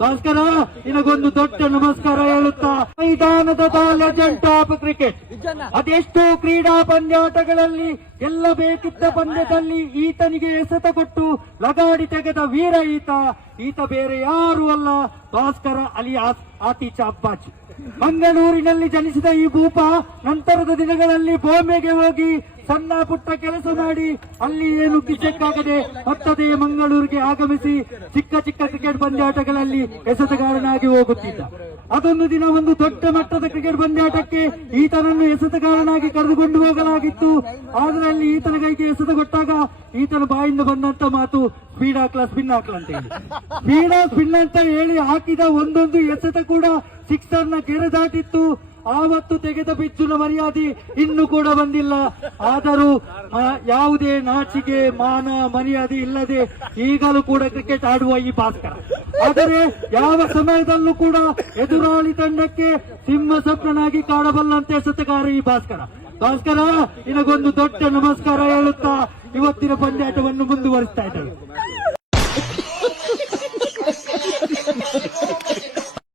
ಭಾಸ್ಕರ ನಿನಗೊಂದು ದೊಡ್ಡ ನಮಸ್ಕಾರ ಹೇಳುತ್ತಾ, ಮೈದಾನದ ಲೆಜೆಂಡ್ ಆಫ್ ಕ್ರಿಕೆಟ್, ಅದೆಷ್ಟೋ ಕ್ರೀಡಾ ಪಂದ್ಯಾಟಗಳಲ್ಲಿ ಗೆಲ್ಲಬೇಕಿದ್ದ ಪಂದ್ಯದಲ್ಲಿ ಈತನಿಗೆ ಎಸೆತ ಕೊಟ್ಟು ಲಗಾಡಿ ತೆಗೆದ ವೀರ ಈತ ಬೇರೆ ಯಾರು ಅಲ್ಲ, ಭಾಸ್ಕರ ಅಲಿಯಾಸ್ ಆತಿಚ ಅಪ್ಪಾಜಿ. ಮಂಗಳೂರಿನಲ್ಲಿ ಜನಿಸಿದ ಈ ಭೂಪ ನಂತರದ ದಿನಗಳಲ್ಲಿ ಬಾಂಬೆಗೆ ಹೋಗಿ ಸಣ್ಣ ಪುಟ್ಟ ಕೆಲಸ ಮಾಡಿ ಅಲ್ಲಿ ಏನು ಕಿಸಕ್ಕಾಗದೆ ಮತ್ತದೇ ಮಂಗಳೂರಿಗೆ ಆಗಮಿಸಿ ಚಿಕ್ಕ ಚಿಕ್ಕ ಕ್ರಿಕೆಟ್ ಪಂದ್ಯಾಟಗಳಲ್ಲಿ ಎಸೆತಗಾರನಾಗಿ ಹೋಗುತ್ತಿದ್ದ. ಅದೊಂದು ದಿನ ಒಂದು ದೊಡ್ಡ ಮಟ್ಟದ ಕ್ರಿಕೆಟ್ ಪಂದ್ಯಾಟಕ್ಕೆ ಈತನನ್ನು ಎಸೆತಗಾರನಾಗಿ ಕರೆದುಕೊಂಡು ಹೋಗಲಾಗಿತ್ತು. ಆದರೆ ಅಲ್ಲಿ ಈತನ ಕೈಗೆ ಎಸೆತ ಕೊಟ್ಟಾಗ ಈತನ ಬಾಯಿಂದ ಬಂದಂತ ಮಾತು ಸ್ಪೀಡ್ ಹಾಕ್ಲ ಸ್ಪಿನ್ ಹಾಕ್ಲ ಅಂತ ಹೇಳಿ, ಸ್ಪಿನ್ ಅಂತ ಹೇಳಿ ಹಾಕಿದ ಒಂದೊಂದು ಎಸೆತ ಕೂಡ ಸಿಕ್ಸರ್ನ ಗೆರೆ ದಾಟಿತ್ತು. ಆವತ್ತು ತೆಗೆದ ಬಿಚ್ಚುನ ಮರ್ಯಾದೆ ಇನ್ನೂ ಕೂಡ ಬಂದಿಲ್ಲ. ಆದರೂ ಯಾವುದೇ ನಾಚಿಕೆ ಮಾನ ಮರ್ಯಾದೆ ಇಲ್ಲದೆ ಈಗಲೂ ಕೂಡ ಕ್ರಿಕೆಟ್ ಆಡುವ ಈ ಭಾಸ್ಕರ, ಆದರೆ ಯಾವ ಸಮಯದಲ್ಲೂ ಕೂಡ ಎದುರಾಳಿ ತಂಡಕ್ಕೆ ಸಿಂಹ ಸ್ವಪ್ನನಾಗಿ ಕಾಣಬಲ್ಲಂತೆ ಎಸೆತಗಾರ ಈ ಭಾಸ್ಕರ. ಭಾಸ್ಕರ ನಿನಗೊಂದು ದೊಡ್ಡ ನಮಸ್ಕಾರ ಹೇಳುತ್ತಾ ಇವತ್ತಿನ ಪಂದ್ಯಾಟವನ್ನು ಮುಂದುವರಿಸ್ತಾ ಇದ್ದಾರೆ.